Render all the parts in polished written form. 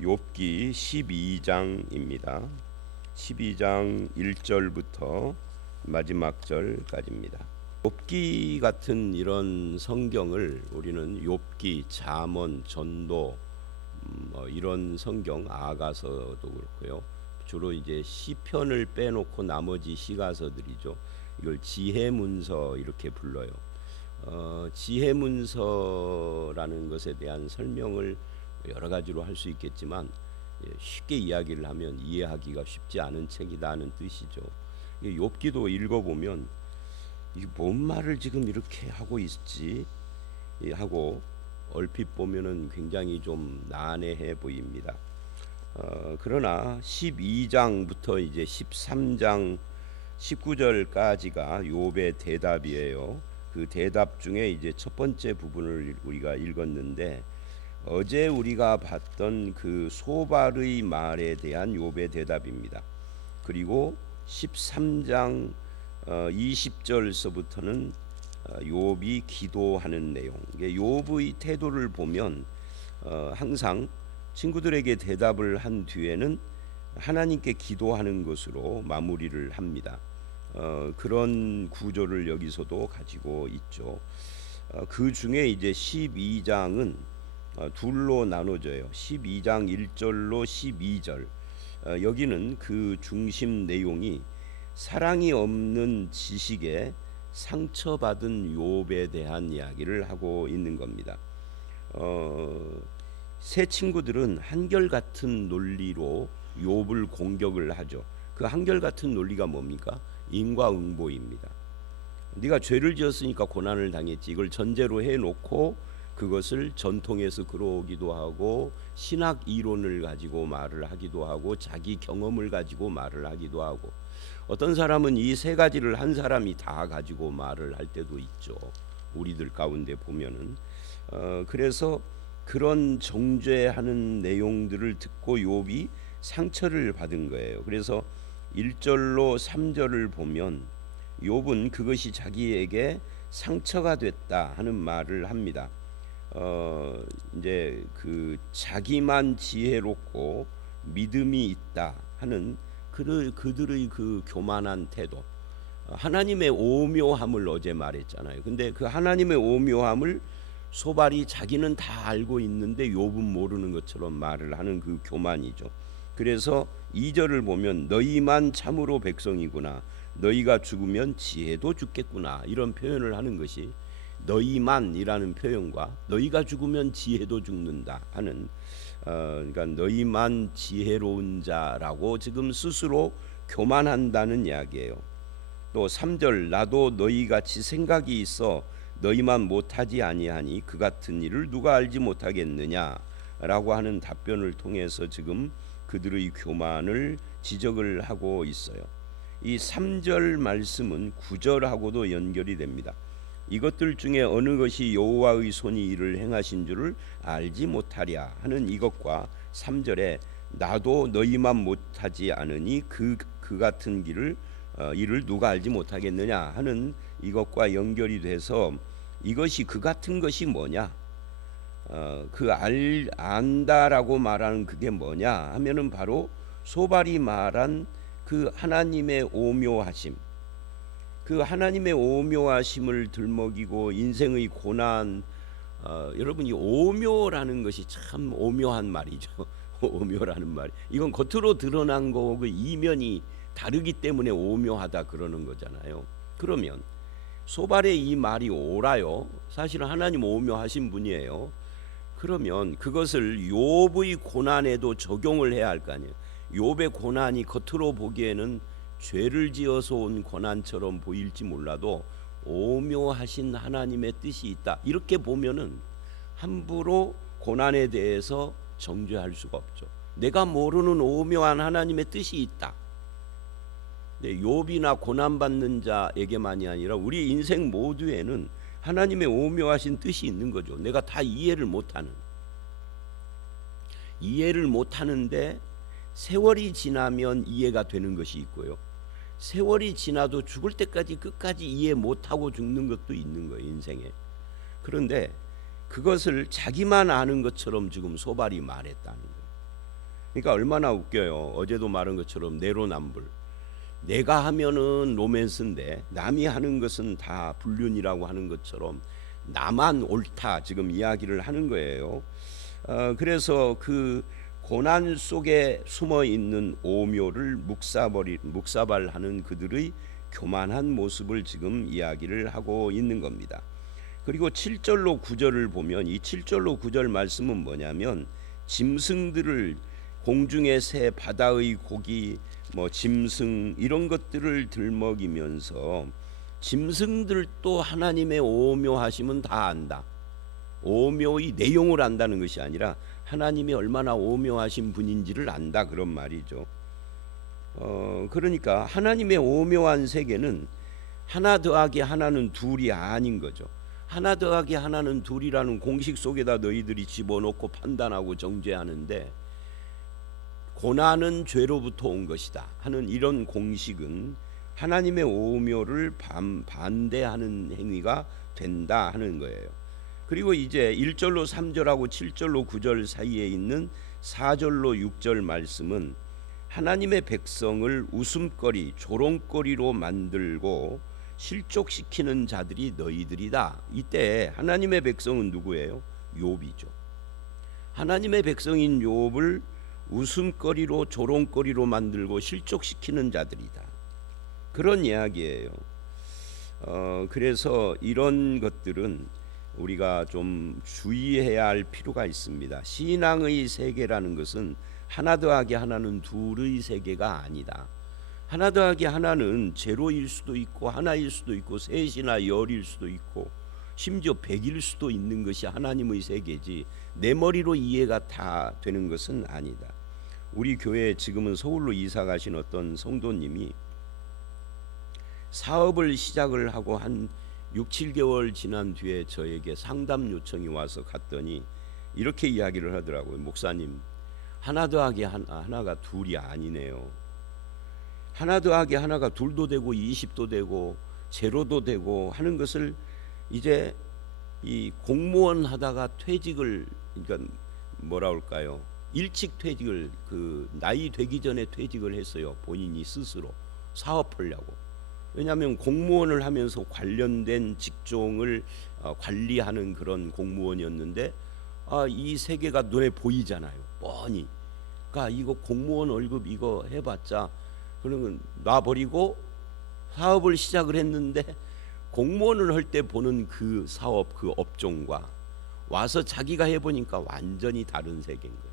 욥기 12장입니다. 12장 1절부터 마지막 절까지입니다. 욥기 같은 이런 성경을 우리는 욥기, 잠언, 전도 이런 성경, 아가서도 그렇고요. 주로 이제 시편을 빼놓고 나머지 시가서들이죠. 이걸 지혜문서 이렇게 불러요. 지혜문서라는 것에 대한 설명을 여러 가지로 할 수 있겠지만 쉽게 이야기를 하면 이해하기가 쉽지 않은 책이다는 뜻이죠. 욥기도 읽어보면 이 뭔 말을 지금 이렇게 하고 있지 하고 얼핏 보면은 굉장히 좀 난해해 보입니다. 그러나 12장부터 이제 13장 19절까지가 욥의 대답이에요. 그 대답 중에 이제 첫 번째 부분을 우리가 읽었는데 어제 우리가 봤던 그 소발의 말에 대한 욥의 대답입니다. 그리고 13장 20절서부터는 욥이 기도하는 내용. 욥의 태도를 보면 항상 친구들에게 대답을 한 뒤에는 하나님께 기도하는 것으로 마무리를 합니다. 그런 구조를 여기서도 가지고 있죠. 그 중에 이제 12장은 둘로 나눠져요. 12장 1절로 12절. 여기는 그 중심 내용이 사랑이 없는 지식에 상처받은 욥에 대한 이야기를 하고 있는 겁니다. 새 친구들은 한결같은 논리로 욥을 공격을 하죠. 그 한결같은 논리가 뭡니까? 인과응보입니다. 네가 죄를 지었으니까 고난을 당했지. 이걸 전제로 해놓고 그것을 전통에서 그러기도 하고 신학 이론을 가지고 말을 하기도 하고 자기 경험을 가지고 말을 하기도 하고 어떤 사람은 이 세 가지를 한 사람이 다 가지고 말을 할 때도 있죠. 우리들 가운데 보면은 그래서 그런 정죄하는 내용들을 듣고 욥이 상처를 받은 거예요. 그래서 1절로 3절을 보면 욥은 그것이 자기에게 상처가 됐다 하는 말을 합니다. 이제 그 자기만 지혜롭고 믿음이 있다 하는 그들의 그 교만한 태도, 하나님의 오묘함을 어제 말했잖아요. 근데 그 하나님의 오묘함을 소발이 자기는 다 알고 있는데 욥은 모르는 것처럼 말을 하는 그 교만이죠. 그래서 2절을 보면 너희만 참으로 백성이구나, 너희가 죽으면 지혜도 죽겠구나, 이런 표현을 하는 것이 너희만이라는 표현과 너희가 죽으면 지혜도 죽는다 하는 그러니까 너희만 지혜로운 자라고 지금 스스로 교만한다는 이야기예요. 또 3절 나도 너희같이 생각이 있어 너희만 못하지 아니하니 그 같은 일을 누가 알지 못하겠느냐라고 하는 답변을 통해서 지금 그들의 교만을 지적을 하고 있어요. 이 3절 말씀은 9절하고도 연결이 됩니다. 이것들 중에 어느 것이 여호와의 손이 이를 행하신 줄을 알지 못하랴 하는 이것과 3절에 나도 너희만 못하지 않으니 그 같은 일을 누가 알지 못하겠느냐 하는 이것과 연결이 돼서 이것이 그 같은 것이 뭐냐, 안다라고 말하는 그게 뭐냐 하면은 바로 소발이 말한 그 하나님의 오묘하심, 그 하나님의 오묘하심을 들먹이고 인생의 고난, 여러분 이 오묘라는 것이 참 오묘한 말이죠. 오묘라는 말, 이건 겉으로 드러난 거고 그 이면이 다르기 때문에 오묘하다 그러는 거잖아요. 그러면 소발의 이 말이 옳아요. 사실은 하나님 오묘하신 분이에요. 그러면 그것을 욥의 고난에도 적용을 해야 할 거 아니에요. 욥의 고난이 겉으로 보기에는 죄를 지어서 온 고난처럼 보일지 몰라도 오묘하신 하나님의 뜻이 있다, 이렇게 보면은 함부로 고난에 대해서 정죄할 수가 없죠. 내가 모르는 오묘한 하나님의 뜻이 있다. 욥이나 고난받는 자에게만이 아니라 우리 인생 모두에는 하나님의 오묘하신 뜻이 있는 거죠. 내가 다 이해를 못하는데 세월이 지나면 이해가 되는 것이 있고요, 세월이 지나도 죽을 때까지 끝까지 이해 못하고 죽는 것도 있는 거예요, 인생에. 그런데 그것을 자기만 아는 것처럼 지금 소발이 말했다는 거예요. 그러니까 얼마나 웃겨요. 어제도 말한 것처럼 내로남불. 내가 하면은 로맨스인데 남이 하는 것은 다 불륜이라고 하는 것처럼 나만 옳다 지금 이야기를 하는 거예요. 그래서 그 고난 속에 숨어 있는 오묘를 묵사발하는 그들의 교만한 모습을 지금 이야기를 하고 있는 겁니다. 그리고 7절로 9절을 보면 이 7절로 9절 말씀은 뭐냐면 짐승들을 공중의 새, 바다의 고기, 뭐 짐승 이런 것들을 들먹이면서 짐승들도 하나님의 오묘하심은 다 안다. 오묘의 내용을 안다는 것이 아니라 하나님이 얼마나 오묘하신 분인지를 안다 그런 말이죠. 그러니까 하나님의 오묘한 세계는 하나 더하기 하나는 둘이 아닌 거죠. 하나 더하기 하나는 둘이라는 공식 속에다 너희들이 집어넣고 판단하고 정죄하는데 고난은 죄로부터 온 것이다 하는 이런 공식은 하나님의 오묘를 반대하는 행위가 된다 하는 거예요. 그리고 이제 1절로 3절하고 7절로 9절 사이에 있는 4절로 6절 말씀은 하나님의 백성을 웃음거리, 조롱거리로 만들고 실족시키는 자들이 너희들이다. 이때 하나님의 백성은 누구예요? 욥이죠. 하나님의 백성인 욥을 웃음거리로 조롱거리로 만들고 실족시키는 자들이다. 그런 이야기예요. 그래서 이런 것들은 우리가 좀 주의해야 할 필요가 있습니다. 신앙의 세계라는 것은 하나 더하기 하나는 둘의 세계가 아니다. 하나 더하기 하나는 제로일 수도 있고 하나일 수도 있고 셋이나 열일 수도 있고 심지어 100일 수도 있는 것이 하나님의 세계지 내 머리로 이해가 다 되는 것은 아니다. 우리 교회에 지금은 서울로 이사 가신 어떤 성도님이 사업을 시작을 하고 한 6, 7개월 지난 뒤에 저에게 상담 요청이 와서 갔더니 이렇게 이야기를 하더라고요. 목사님, 하나 더하기 하나가 둘이 아니네요. 하나 더하기 하나가 둘도 되고 20도 되고 제로도 되고 하는 것을 이제 이 공무원 하다가 퇴직을, 그러니까 뭐라 할까요? 일찍 퇴직을, 그 나이 되기 전에 퇴직을 했어요. 본인이 스스로 사업하려고. 왜냐하면 공무원을 하면서 관련된 직종을 관리하는 그런 공무원이었는데 이 세계가 눈에 보이잖아요. 뻔히. 그러니까 이거 공무원 월급 이거 해봤자 그러면 놔버리고 사업을 시작을 했는데 공무원을 할 때 보는 그 사업 그 업종과 와서 자기가 해보니까 완전히 다른 세계인 거예요.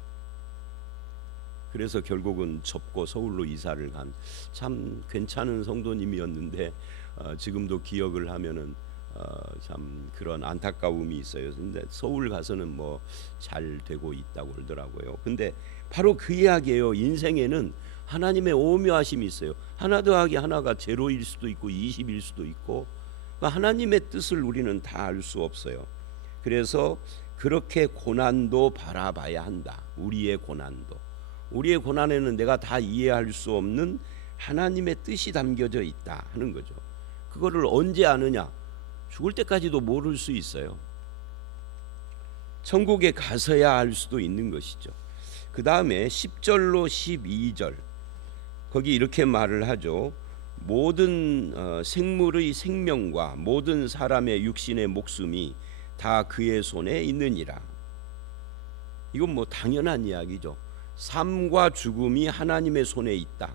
그래서 결국은 접고 서울로 이사를 간 참 괜찮은 성도님이었는데 지금도 기억을 하면은 참 그런 안타까움이 있어요. 근데 서울 가서는 뭐 잘 되고 있다고 그러더라고요. 근데 바로 그 이야기예요. 인생에는 하나님의 오묘하심이 있어요. 하나 더하기 하나가 제로일 수도 있고 20일 수도 있고 그러니까 하나님의 뜻을 우리는 다 알 수 없어요. 그래서 그렇게 고난도 바라봐야 한다. 우리의 고난에는 내가 다 이해할 수 없는 하나님의 뜻이 담겨져 있다 하는 거죠. 그거를 언제 아느냐? 죽을 때까지도 모를 수 있어요. 천국에 가서야 알 수도 있는 것이죠. 그 다음에 10절로 12절 거기 이렇게 말을 하죠. 모든 생물의 생명과 모든 사람의 육신의 목숨이 다 그의 손에 있느니라. 이건 뭐 당연한 이야기죠. 삶과 죽음이 하나님의 손에 있다.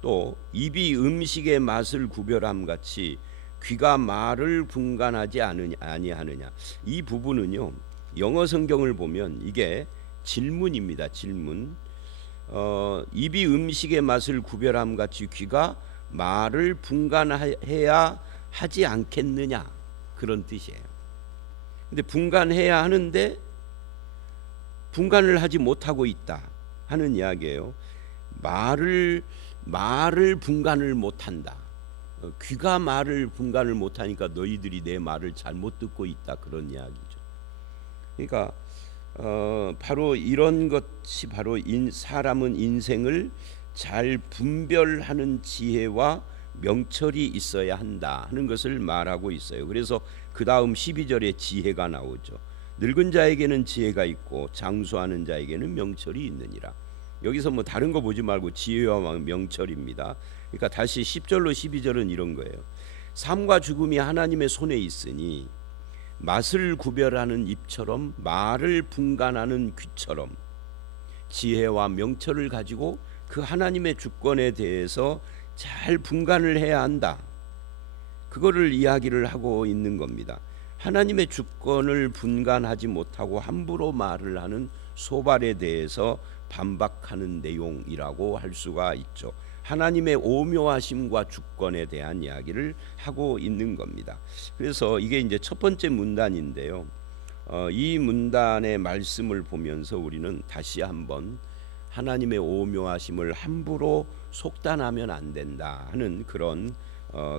또 입이 음식의 맛을 구별함 같이 귀가 말을 분간하지 아니하느냐. 이 부분은요, 영어 성경을 보면 이게 질문입니다. 질문. 입이 음식의 맛을 구별함 같이 귀가 말을 분간해야 하지 않겠느냐, 그런 뜻이에요. 근데 분간해야 하는데 분간을 하지 못하고 있다 하는 이야기예요. 말을 분간을 못한다. 귀가 말을 분간을 못하니까 너희들이 내 말을 잘못 듣고 있다, 그런 이야기죠. 그러니까 바로 이런 것이 바로 사람은 인생을 잘 분별하는 지혜와 명철이 있어야 한다 하는 것을 말하고 있어요. 그래서 그 다음 12절에 지혜가 나오죠. 늙은 자에게는 지혜가 있고 장수하는 자에게는 명철이 있느니라. 여기서 뭐 다른 거 보지 말고 지혜와 명철입니다. 그러니까 다시 10절로 12절은 이런 거예요. 삶과 죽음이 하나님의 손에 있으니 맛을 구별하는 입처럼 말을 분간하는 귀처럼 지혜와 명철을 가지고 그 하나님의 주권에 대해서 잘 분간을 해야 한다. 그거를 이야기를 하고 있는 겁니다. 하나님의 주권을 분간하지 못하고 함부로 말을 하는 소발에 대해서 반박하는 내용이라고 할 수가 있죠. 하나님의 오묘하심과 주권에 대한 이야기를 하고 있는 겁니다. 그래서 이게 이제 첫 번째 문단인데요. 이 문단의 말씀을 보면서 우리는 다시 한번 하나님의 오묘하심을 함부로 속단하면 안 된다 하는 그런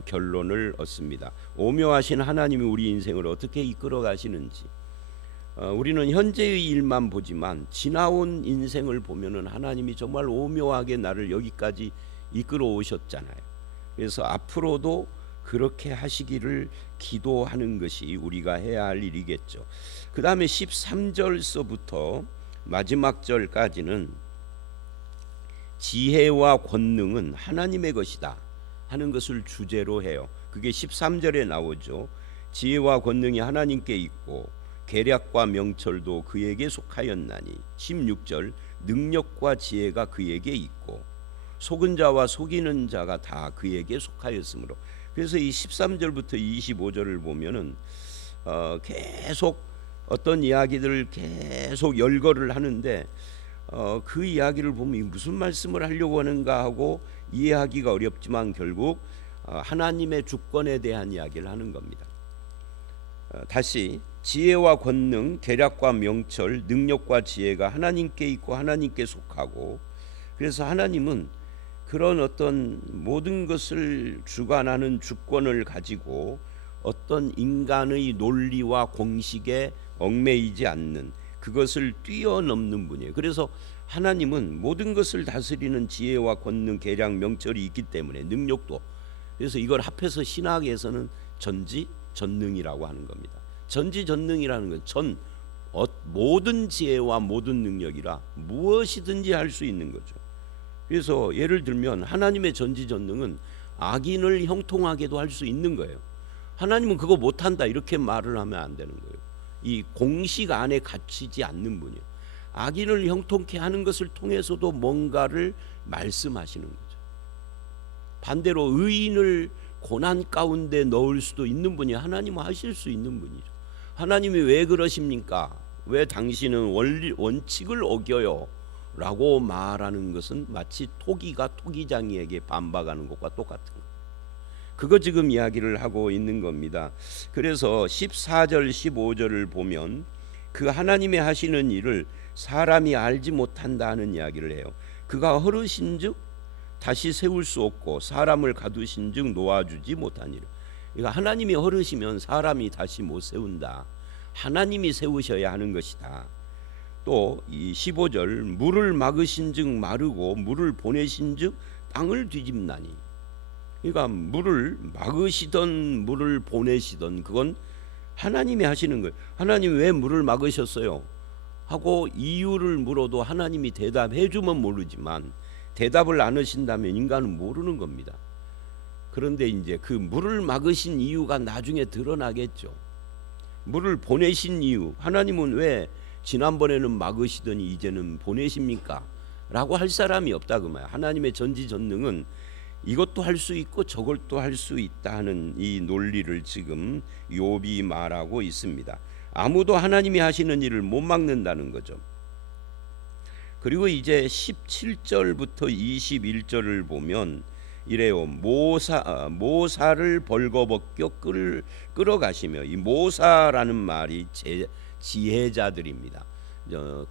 결론을 얻습니다. 오묘하신 하나님이 우리 인생을 어떻게 이끌어 가시는지 우리는 현재의 일만 보지만 지나온 인생을 보면은 하나님이 정말 오묘하게 나를 여기까지 이끌어 오셨잖아요. 그래서 앞으로도 그렇게 하시기를 기도하는 것이 우리가 해야 할 일이겠죠. 그 다음에 13절서부터 마지막 절까지는 지혜와 권능은 하나님의 것이다 하는 것을 주제로 해요. 그게 13절에 나오죠. 지혜와 권능이 하나님께 있고 계략과 명철도 그에게 속하였나니 16절 능력과 지혜가 그에게 있고 속은 자와 속이는 자가 다 그에게 속하였으므로. 그래서 이 13절부터 25절을 보면은 계속 어떤 이야기들을 계속 열거를 하는데 그 이야기를 보면 무슨 말씀을 하려고 하는가 하고 이해하기가 어렵지만 결국 하나님의 주권에 대한 이야기를 하는 겁니다. 다시 지혜와 권능, 계략과 명철, 능력과 지혜가 하나님께 있고 하나님께 속하고 그래서 하나님은 그런 어떤 모든 것을 주관하는 주권을 가지고 어떤 인간의 논리와 공식에 얽매이지 않는 그것을 뛰어넘는 분이에요. 그래서 하나님은 모든 것을 다스리는 지혜와 권능, 계략, 명철이 있기 때문에 능력도 그래서 이걸 합해서 신학에서는 전지전능이라고 하는 겁니다. 전지전능이라는 건 모든 지혜와 모든 능력이라 무엇이든지 할 수 있는 거죠. 그래서 예를 들면 하나님의 전지전능은 악인을 형통하게도 할 수 있는 거예요. 하나님은 그거 못한다 이렇게 말을 하면 안 되는 거예요. 이 공식 안에 갇히지 않는 분이에요. 악인을 형통케 하는 것을 통해서도 뭔가를 말씀하시는 거죠. 반대로 의인을 고난 가운데 넣을 수도 있는 분이 하나님은 하실 수 있는 분이죠. 하나님이 왜 그러십니까? 왜 당신은 원칙을 어겨요? 라고 말하는 것은 마치 토기가 토기장이에게 반박하는 것과 똑같은 거예요. 그거 지금 이야기를 하고 있는 겁니다. 그래서 14절 15절을 보면 그 하나님이 하시는 일을 사람이 알지 못한다는 이야기를 해요. 그가 허르신즉 다시 세울 수 없고 사람을 가두신즉 놓아주지 못하니라. 그러니까 하나님이 허르시면 사람이 다시 못 세운다. 하나님이 세우셔야 하는 것이다. 또 이 15절 물을 막으신즉 마르고 물을 보내신즉 땅을 뒤집나니. 그러니까 물을 막으시던 물을 보내시던 그건 하나님이 하시는 거예요. 하나님 왜 물을 막으셨어요? 하고 이유를 물어도 하나님이 대답해 주면 모르지만 대답을 안 하신다면 인간은 모르는 겁니다. 그런데 이제 그 물을 막으신 이유가 나중에 드러나겠죠. 물을 보내신 이유, 하나님은 왜 지난번에는 막으시더니 이제는 보내십니까? 라고 할 사람이 없다 그 말. 하나님의 전지전능은 이것도 할 수 있고 저것도 할 수 있다 하는 이 논리를 지금 욥이 말하고 있습니다. 아무도 하나님이 하시는 일을 못 막는다는 거죠. 그리고 이제 17절부터 21절을 보면 이래요. 모사를 벌거벗겨 끌어가시며, 이 모사라는 말이 지혜자들입니다.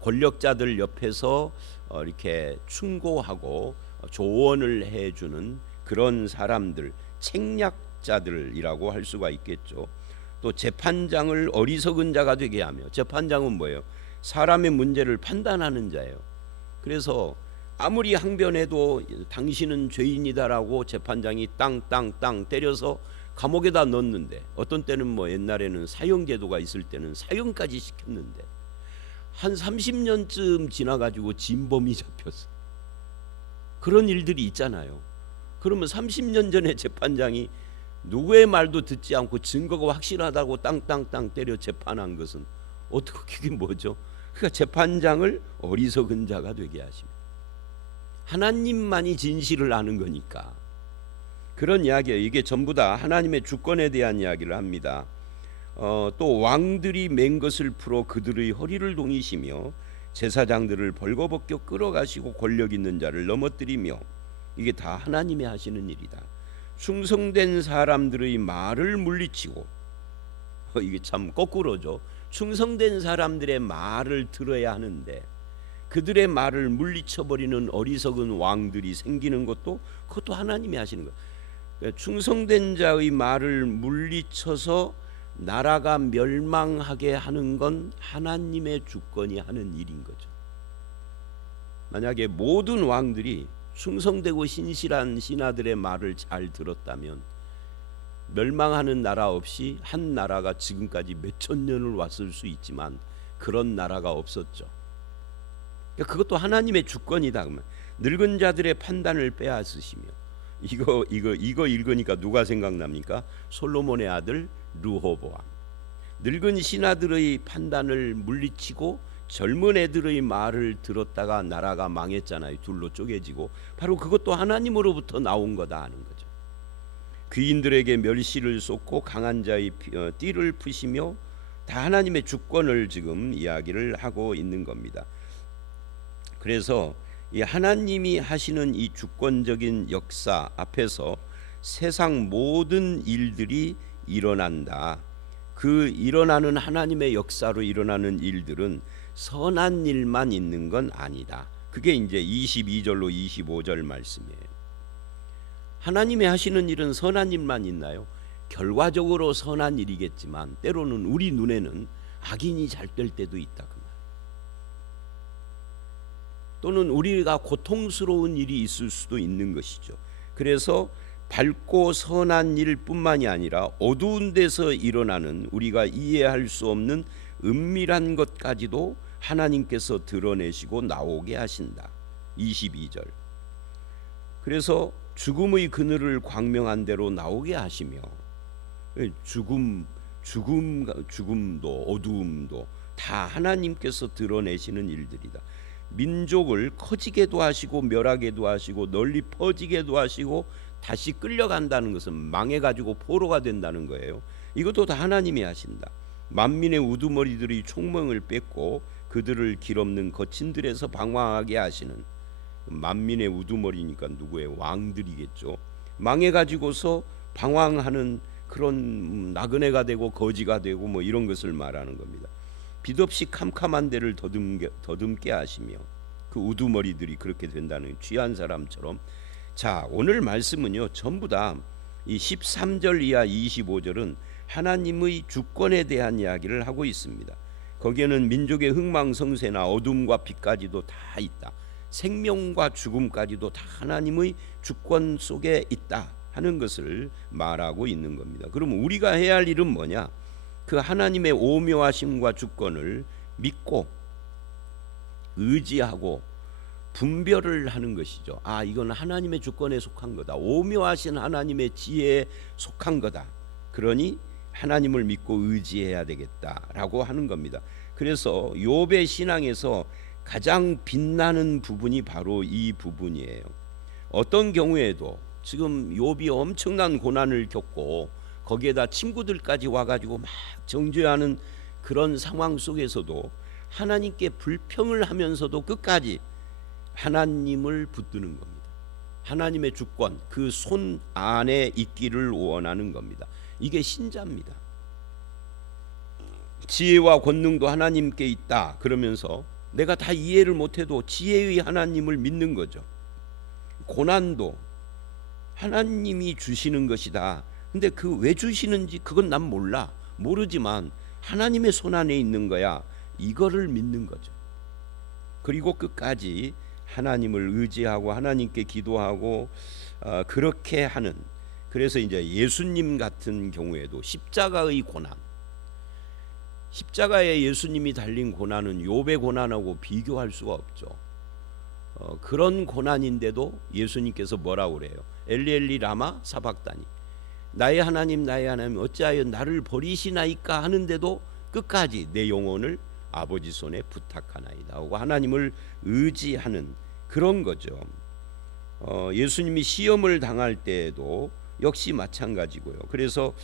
권력자들 옆에서 이렇게 충고하고 조언을 해주는 그런 사람들, 책략자들이라고 할 수가 있겠죠. 또 재판장을 어리석은 자가 되게 하며, 재판장은 뭐예요? 사람의 문제를 판단하는 자예요. 그래서 아무리 항변해도 당신은 죄인이다라고 재판장이 땅 때려서 감옥에다 넣었는데, 어떤 때는 뭐 옛날에는 사형제도가 있을 때는 사형까지 시켰는데 한 30년쯤 지나가지고 진범이 잡혔어. 그런 일들이 있잖아요. 그러면 30년 전에 재판장이 누구의 말도 듣지 않고 증거가 확실하다고 땅땅땅 때려 재판한 것은 어떻게 그게 뭐죠? 그러니까 재판장을 어리석은 자가 되게 하십니다. 하나님만이 진실을 아는 거니까. 그런 이야기예요. 이게 전부 다 하나님의 주권에 대한 이야기를 합니다. 또 왕들이 맨 것을 풀어 그들의 허리를 동이시며 제사장들을 벌거벗겨 끌어가시고 권력 있는 자를 넘어뜨리며, 이게 다 하나님이 하시는 일이다. 충성된 사람들의 말을 물리치고, 이게 참 거꾸로죠. 충성된 사람들의 말을 들어야 하는데 그들의 말을 물리쳐버리는 어리석은 왕들이 생기는 것도 그것도 하나님이 하시는 거예요. 충성된 자의 말을 물리쳐서 나라가 멸망하게 하는 건 하나님의 주권이 하는 일인 거죠. 만약에 모든 왕들이 충성되고 신실한 신하들의 말을 잘 들었다면 멸망하는 나라 없이 한 나라가 지금까지 몇천 년을 왔을 수 있지만 그런 나라가 없었죠. 그것도 하나님의 주권이다. 그러면 늙은 자들의 판단을 빼앗으시며, 이거 읽으니까 누가 생각납니까? 솔로몬의 아들 르호보암. 늙은 신하들의 판단을 물리치고 젊은 애들의 말을 들었다가 나라가 망했잖아요. 둘로 쪼개지고. 바로 그것도 하나님으로부터 나온 거다 하는 거죠. 귀인들에게 멸시를 쏟고 강한 자의 띠를 푸시며, 다 하나님의 주권을 지금 이야기를 하고 있는 겁니다. 그래서 이 하나님이 하시는 이 주권적인 역사 앞에서 세상 모든 일들이 일어난다. 그 일어나는 하나님의 역사로 일어나는 일들은 선한 일만 있는 건 아니다. 그게 이제 22절로 25절 말씀이에요. 하나님이 하시는 일은 선한 일만 있나요? 결과적으로 선한 일이겠지만 때로는 우리 눈에는 악인이 잘 될 때도 있다 그 말. 또는 우리가 고통스러운 일이 있을 수도 있는 것이죠. 그래서 밝고 선한 일뿐만이 아니라 어두운 데서 일어나는 우리가 이해할 수 없는 은밀한 것까지도 하나님께서 드러내시고 나오게 하신다. 22절. 그래서 죽음의 그늘을 광명한 대로 나오게 하시며, 죽음도 어두움도 다 하나님께서 드러내시는 일들이다. 민족을 커지게도 하시고 멸하게도 하시고 널리 퍼지게도 하시고 다시 끌려간다는 것은 망해가지고 포로가 된다는 거예요. 이것도 다 하나님이 하신다. 만민의 우두머리들이 총명을 뺏고 그들을 길없는 거친들에서 방황하게 하시는, 만민의 우두머리니까 누구의 왕들이겠죠. 망해가지고서 방황하는 그런 나그네가 되고 거지가 되고 뭐 이런 것을 말하는 겁니다. 빛없이 캄캄한 데를 더듬게 하시며, 그 우두머리들이 그렇게 된다는, 취한 사람처럼. 자, 오늘 말씀은요 전부 다 이 13절 이하 25절은 하나님의 주권에 대한 이야기를 하고 있습니다. 거기에는 민족의 흥망성쇠나 어둠과 빛까지도 다 있다. 생명과 죽음까지도 다 하나님의 주권 속에 있다 하는 것을 말하고 있는 겁니다. 그럼 우리가 해야 할 일은 뭐냐? 그 하나님의 오묘하심과 주권을 믿고 의지하고 분별을 하는 것이죠. 아, 이건 하나님의 주권에 속한 거다. 오묘하신 하나님의 지혜에 속한 거다. 그러니 하나님을 믿고 의지해야 되겠다라고 하는 겁니다. 그래서 욥의 신앙에서 가장 빛나는 부분이 바로 이 부분이에요. 어떤 경우에도 지금 욥이 엄청난 고난을 겪고 거기에다 친구들까지 와가지고 막 정죄하는 그런 상황 속에서도 하나님께 불평을 하면서도 끝까지 하나님을 붙드는 겁니다. 하나님의 주권, 그 손 안에 있기를 원하는 겁니다. 이게 신자입니다. 지혜와 권능도 하나님께 있다 그러면서 내가 다 이해를 못해도 지혜의 하나님을 믿는 거죠. 고난도 하나님이 주시는 것이다. 근데 그 왜 주시는지 그건 난 모르지만 하나님의 손 안에 있는 거야. 이거를 믿는 거죠. 그리고 끝까지 하나님을 의지하고 하나님께 기도하고 그렇게 하는. 그래서 이제 예수님 같은 경우에도 십자가의 고난, 십자가에 예수님이 달린 고난은 욥의 고난하고 비교할 수가 없죠. 그런 고난인데도 예수님께서 뭐라고 그래요? 엘리 라마 사박다니, 나의 하나님 어찌하여 나를 버리시나이까 하는데도 끝까지 내 영혼을 아버지 손에 부탁하나이다 하고 하나님을 의지하는 그런 거죠. 예수님이 시험을 당할 때에도 역시 마찬가지고요. 그래서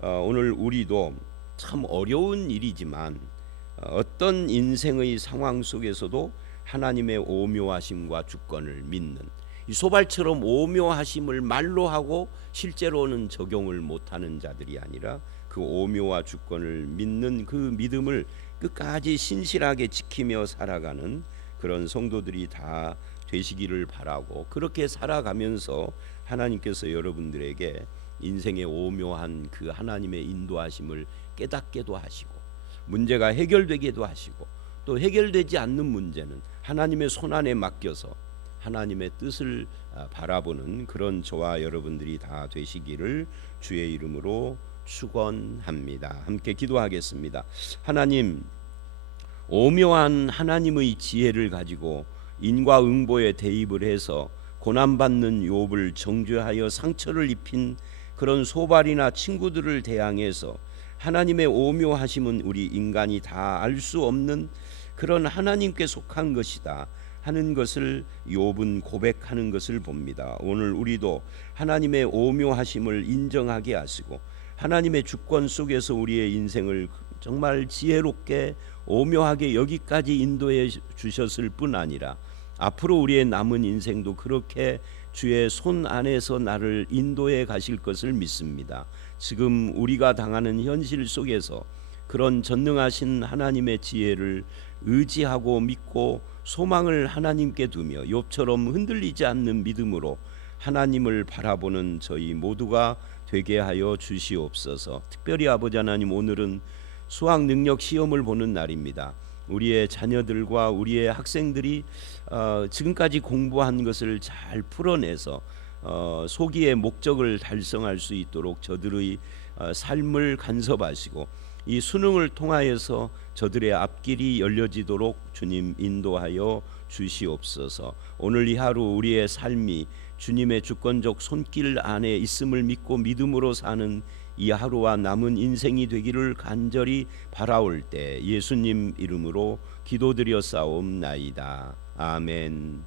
오늘 우리도 참 어려운 일이지만 어떤 인생의 상황 속에서도 하나님의 오묘하심과 주권을 믿는, 이 소발처럼 오묘하심을 말로 하고 실제로는 적용을 못하는 자들이 아니라 그 오묘와 주권을 믿는 그 믿음을 끝까지 신실하게 지키며 살아가는 그런 성도들이 다 되시기를 바라고, 그렇게 살아가면서 하나님께서 여러분들에게 인생의 오묘한 그 하나님의 인도하심을 깨닫게도 하시고, 문제가 해결되게도 하시고, 또 해결되지 않는 문제는 하나님의 손안에 맡겨서 하나님의 뜻을 바라보는 그런 저와 여러분들이 다 되시기를 주의 이름으로 축원합니다. 함께 기도하겠습니다. 하나님, 오묘한 하나님의 지혜를 가지고 인과응보에 대입을 해서 고난받는 욥을 정죄하여 상처를 입힌 그런 소발이나 친구들을 대항해서 하나님의 오묘하심은 우리 인간이 다 알 수 없는 그런 하나님께 속한 것이다 하는 것을 욥은 고백하는 것을 봅니다. 오늘 우리도 하나님의 오묘하심을 인정하게 하시고 하나님의 주권 속에서 우리의 인생을 정말 지혜롭게 오묘하게 여기까지 인도해 주셨을 뿐 아니라 앞으로 우리의 남은 인생도 그렇게 주의 손 안에서 나를 인도해 가실 것을 믿습니다. 지금 우리가 당하는 현실 속에서 그런 전능하신 하나님의 지혜를 의지하고 믿고 소망을 하나님께 두며 욥처럼 흔들리지 않는 믿음으로 하나님을 바라보는 저희 모두가 되게 하여 주시옵소서. 특별히 아버지 하나님, 오늘은 수학 능력 시험을 보는 날입니다. 우리의 자녀들과 우리의 학생들이 지금까지 공부한 것을 잘 풀어내서 소기의 목적을 달성할 수 있도록 저들의 삶을 간섭하시고 이 수능을 통하여서 저들의 앞길이 열려지도록 주님 인도하여 주시옵소서. 오늘 이 하루 우리의 삶이 주님의 주권적 손길 안에 있음을 믿고 믿음으로 사는 이 하루와 남은 인생이 되기를 간절히 바라올 때 예수님 이름으로 기도드려 싸움나이다. 아멘.